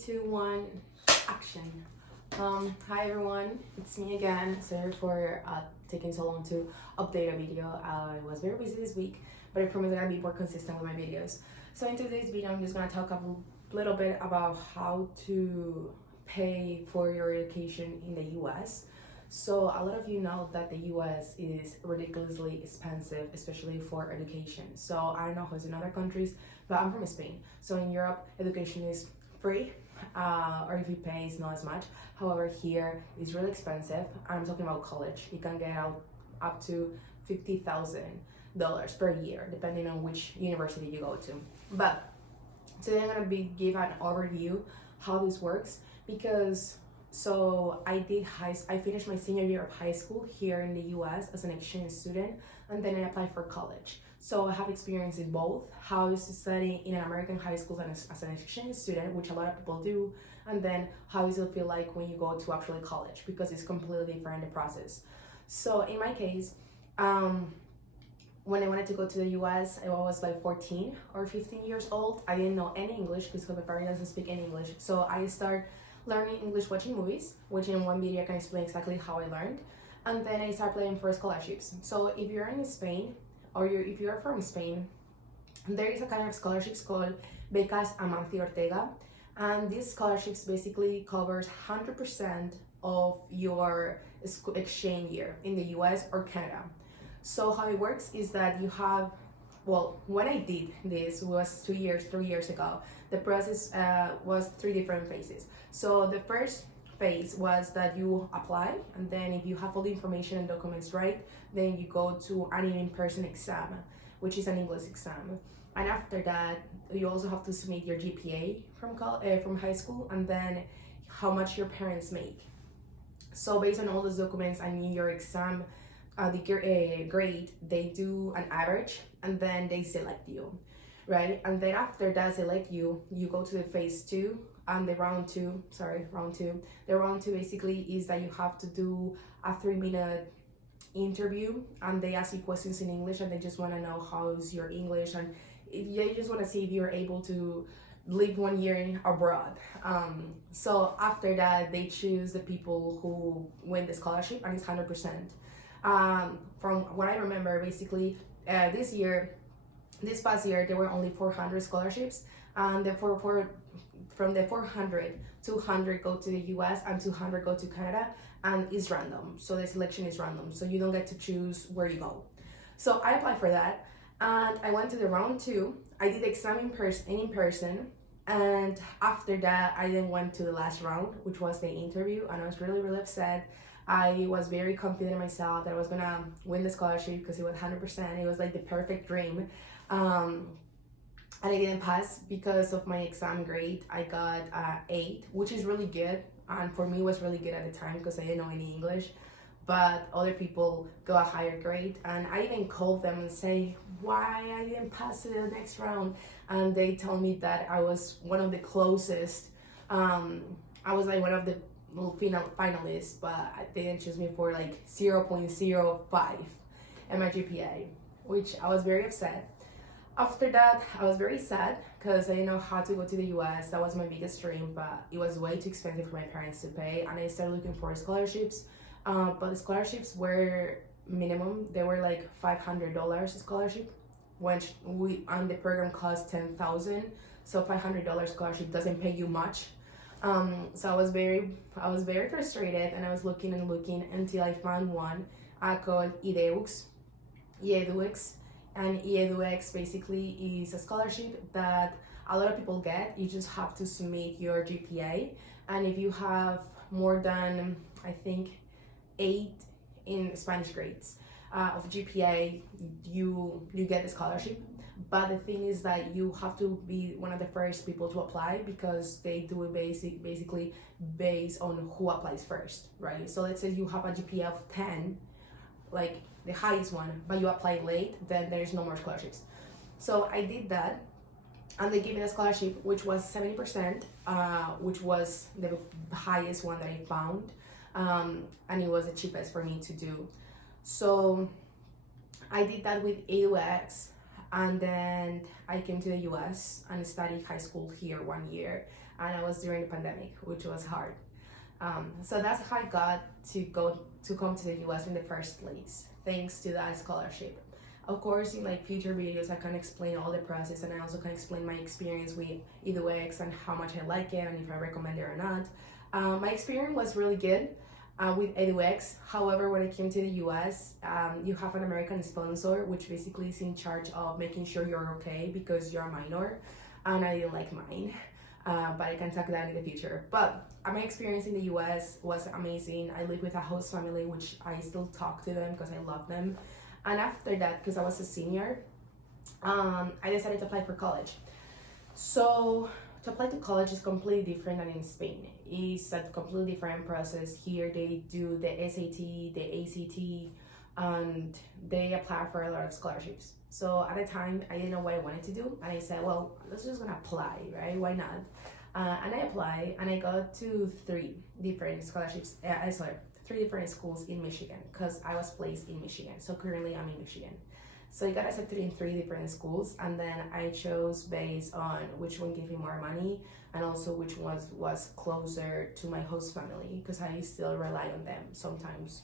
3, 2, 1, action. Hi everyone, it's me again. Sorry for taking so long to update a video. I was very busy this week, but I promise I'm gonna be more consistent with my videos. So in today's video, I'm just gonna talk a little bit about how to pay for your education in the US. So a lot of you know that the US is ridiculously expensive, especially for education. So I don't know how it's in other countries, but I'm from Spain. So in Europe, education is free, or if you pay, it's not as much. However, here it's really expensive. I'm talking about college. You can get out up to $50,000 per year, depending on which university you go to. But today I'm gonna give an overview how this works because I finished my senior year of high school here in the US as an exchange student, and then I applied for college. So I have experience in both, how I used to study in an American high school as an exchange student, which a lot of people do, and then how does it feel like when you go to actually college, because it's completely different in the process. So in my case, when I wanted to go to the US, I was like 14 or 15 years old. I didn't know any English because my parents doesn't speak any English. So I started learning English watching movies, which in one video I can explain exactly how I learned. And then I started playing for scholarships. So if you're in Spain, or if you're from Spain, there is a kind of scholarships called Becas Amancio Ortega. And these scholarships basically covers 100% of your exchange year in the US or Canada. So how it works is that you have, well, when I did this was 3 years ago. The process was 3 different phases. So the first phase was that you apply, and then if you have all the information and documents right, then you go to an in-person exam, which is an English exam. And after that, you also have to submit your GPA from high school, and then how much your parents make. So based on all those documents and your exam, the grade, they do an average, and then they select you, right? And then after that select you, you go to the phase 2 and the round two. The round 2 basically is that you have to do a 3-minute interview, and they ask you questions in English, and they just want to know how's your English, and they just want to see if you're able to live 1 year abroad. So after that, they choose the people who win the scholarship, and it's 100%. From what I remember, basically, this past year, there were only 400 scholarships, and from the 400, 200 go to the US and 200 go to Canada, and it's random. So the selection is random. So you don't get to choose where you go. So I applied for that, and I went to the round 2. I did the exam in person, and after that, I then went to the last round, which was the interview, and I was really, really upset. I was very confident in myself that I was gonna win the scholarship because it was 100%. It was like the perfect dream. And I didn't pass because of my exam grade. I got 8, which is really good, and for me it was really good at the time because I didn't know any English. But other people got a higher grade, and I even called them and say why I didn't pass to the next round, and they told me that I was one of the closest. I was like one of the finalists, but they didn't choose me for like 0.05 in my GPA, which I was very upset. After that, I was very sad because I didn't know how to go to the US. That was my biggest dream, but it was way too expensive for my parents to pay, and I started looking for scholarships. But the scholarships were minimum. They were like $500 scholarship, which the program cost $10,000. So $500 scholarship doesn't pay you much. So I was very frustrated, and I was looking until I found one called EDUX. And EDUX basically is a scholarship that a lot of people get. You just have to submit your GPA, and if you have more than, I think, 8 in Spanish grades of GPA, you get the scholarship. But the thing is that you have to be one of the first people to apply, because they do it basically based on who applies first, right? So let's say you have a GPA of 10, like the highest one, but you apply late, then there's no more scholarships. So I did that, and they gave me a scholarship which was 70%, which was the highest one that I found, and it was the cheapest for me to do. So I did that with EDUX, and then I came to the US and studied high school here 1 year, and I was during the pandemic, which was hard. So that's how I got to come to the US in the first place, thanks to that scholarship. Of course, in like future videos, I can explain all the process, and I also can explain my experience with EduX and how much I like it and if I recommend it or not. My experience was really good with EduX. However, when I came to the US, you have an American sponsor, which basically is in charge of making sure you're okay because you're a minor, and I didn't like mine. But I can talk that in the future. But my experience in the US was amazing. I lived with a host family, which I still talk to them because I love them. And after that, because I was a senior, I decided to apply for college. So to apply to college is completely different than in Spain. It's a completely different process. Here they do the SAT, the ACT, and they apply for a lot of scholarships. So at the time, I didn't know what I wanted to do, and I said, well, let's just gonna apply, right? Why not? And I applied, and I got to three different scholarships. Three different schools in Michigan, because I was placed in Michigan. So currently, I'm in Michigan. So I got accepted in three different schools, and then I chose based on which one gave me more money, and also which was closer to my host family, because I still rely on them sometimes.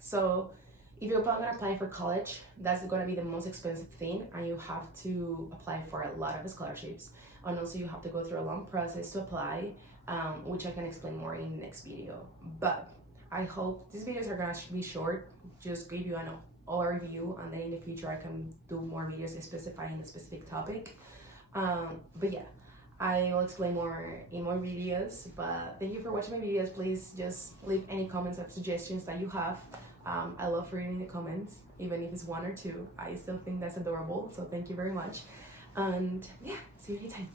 So if you're going to apply for college, that's going to be the most expensive thing, and you have to apply for a lot of scholarships, and also you have to go through a long process to apply, which I can explain more in the next video. But I hope these videos are going to be short, just give you an overview, and then in the future I can do more videos specifying a specific topic. But yeah, I will explain more in more videos. But thank you for watching my videos. Please just leave any comments or suggestions that you have. I love reading the comments, even if it's one or two. I still think that's adorable, so thank you very much. And yeah, see you anytime.